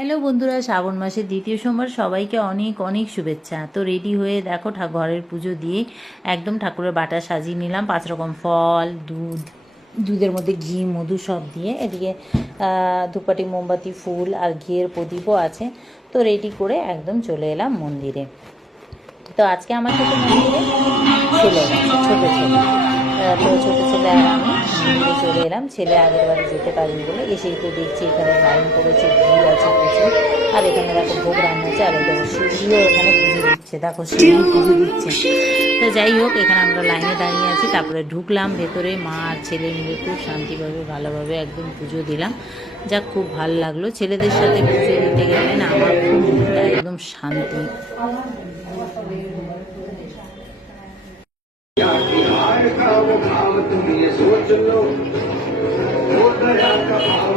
Hello বন্ধুরা, শ্রাবণ মাসের দ্বিতীয় সোমবার সবাইকে অনেক অনেক শুভেচ্ছা। তো রেডি হয়ে দেখো ঘরের পুজো দিয়ে একদম ঠাকুরের বাটা সাজিয়ে নিলাম 5 রকম ফল, দুধের মধ্যে ঘি মধু সব দিয়ে। এদিকে ধূপকাঠি মোমবাতি ফুল আর ঘিয়ের প্রদীপও আছে। তো রেডি করে একদম চলে এলাম মন্দিরে। তো আজকে আমার সাথে মন্দিরে ছেলে গেছে, ছোটো ছেলে। তো ছোটো ছেলে আর আমি মন্দিরে চলে এলাম। ছেলে আগের বারে যেতে পারিনি বলে, এসেই তো দেখছি এখানে লাইন পড়েছে, ভিড় আছে প্রচুর। আর এখানে দেখো ভোগ রান্না হচ্ছে, আর দেখো শিউরিও এখানে পুজো দিচ্ছে, দেখো শিউরি পুজো দিচ্ছে। তো যাই হোক, এখানে আমরা লাইনে দাঁড়িয়ে আছি। তারপরে ঢুকলাম ভেতরে, মা আর ছেলে মিলে খুব শান্তিভাবে ভালোভাবে একদম পুজো দিলাম। যাক, খুব ভালো লাগলো। ছেলেদের সাথে পুজো দিতে গেলে না আমার খুব মনটা একদম শান্তি। वो भाव तुम ये सोच लो, वो दया का भाव